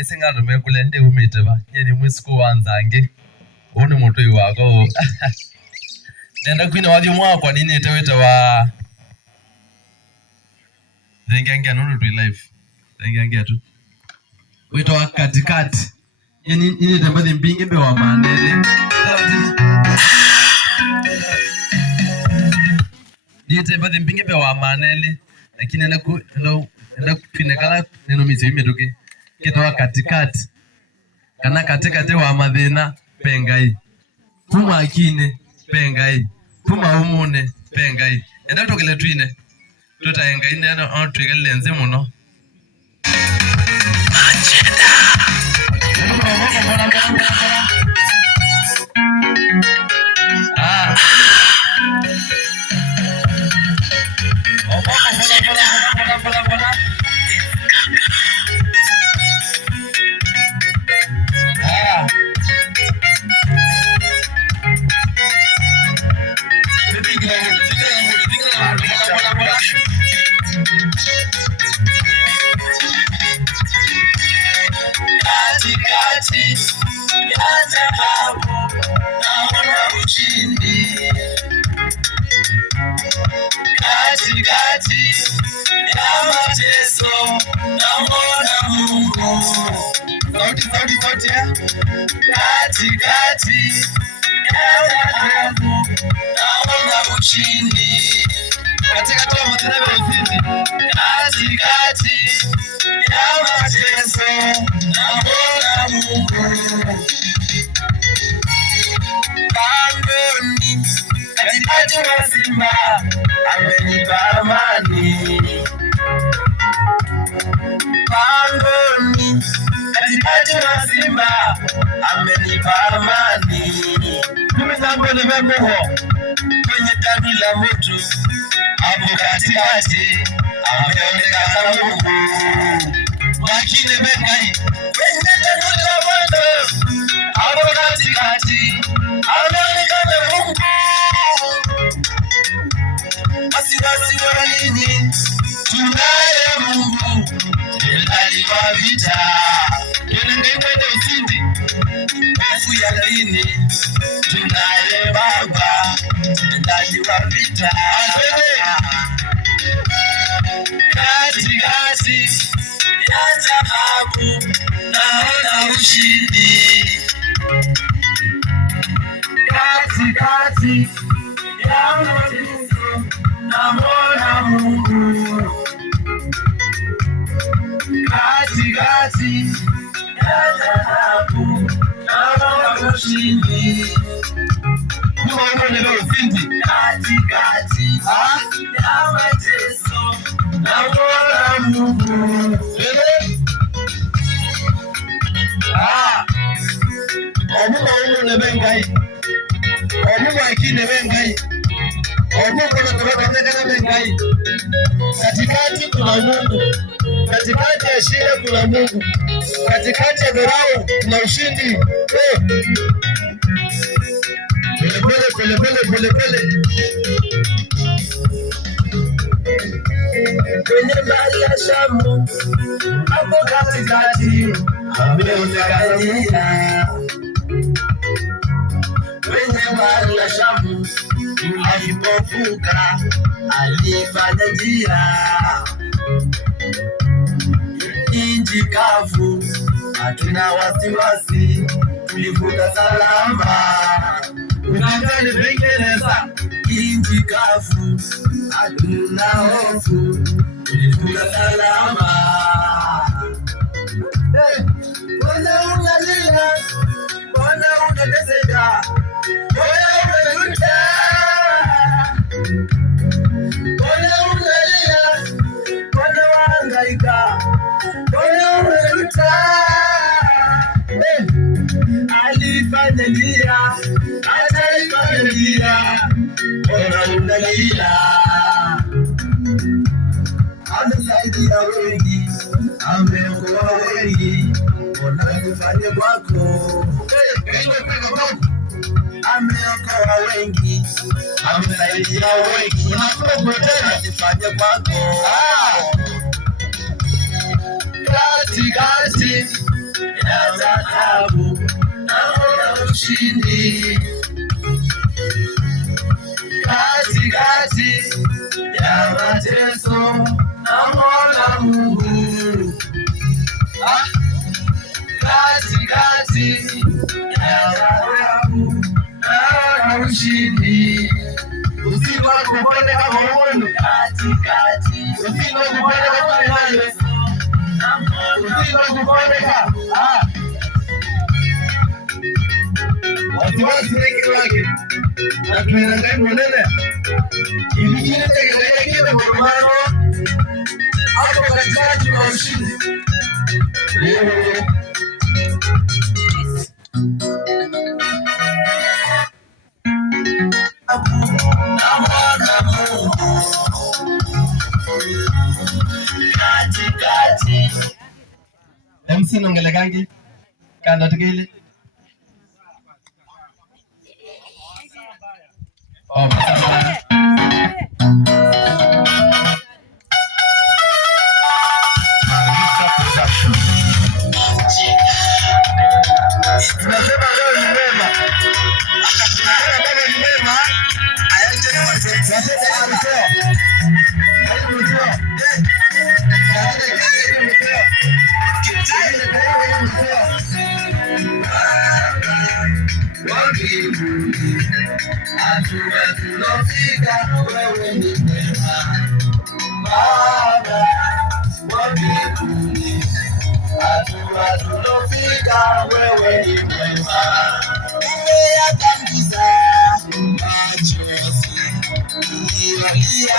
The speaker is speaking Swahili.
Esinga lumekulende umeteba yeni mwisiko wanzange one moto iwako nenda kwina wali mwako nini eteweta wa ngenge nono to life ngenge tu wito wa katikati yeni ini tembadi mbinge be wa manele ni tembadi mbinge be wa manele lakini enda kupinekala neno mizi imetoke kitoa katikati kana katikati wa madhina pengai puma akine pengai puma umune pengai enda tokele twine tutaenga ine ana twekele nze muno kwenye tandu la moto hapo katikati ameonekana Mungu makine bengai kwenye tandu la moto hapo katikati ameonekana Mungu wasiwasi wa nini tunaye Mungu ndani wa vita yenengende usindi hofu ya nini tunaye Baba ndani wa vita katikati ya taabu naona ushindi katikati ya mateso naona Mungu katikati ya taabu naona ushindi katikati ya mateso naona Mungu omuba nebengai omuba akine bengai omuba na bengai katikati kuna Mungu katikati ya shida kuna Mungu katikati ya dharau kuna ushindi pole kwenye bahari ya Shamu hapo katikati ameonekana kwenye bahari ya Shamu alipovuka alifanya njia nchi kavu hatuna wasiwasi tulivuka salama unangani bengereza nchi kavu hatuna hofu tulivuka salama mbona unalia mbona unateseka mbona umejuta mbona unalia mbona wahangaika mbona umejuta alifanya njia ataifanya njia mbona unalia amesaidia wengi ameokoa wengi mbona nifanye kwako ameokoa wengi amesaidia wengi mbona nifanye kwako katikati tabu naona ushindi katikati ya mateso naona Mungu katikati ya tabu naona ushindi usiku kupone kama uono katikati usiku kupone kama nani usiku kupone kama wasiwasi wengi wake na tunaendelea kuendelea ili kile tegemea kile mapambano hapo katikati wa ushindi MC nongelekangi kanda tikile tunasema leo ni mema tunafika wewe ni mwema Baba wa mbinguni hatua tunafika wewe ni mwema umeyatanguza machozi uliyolia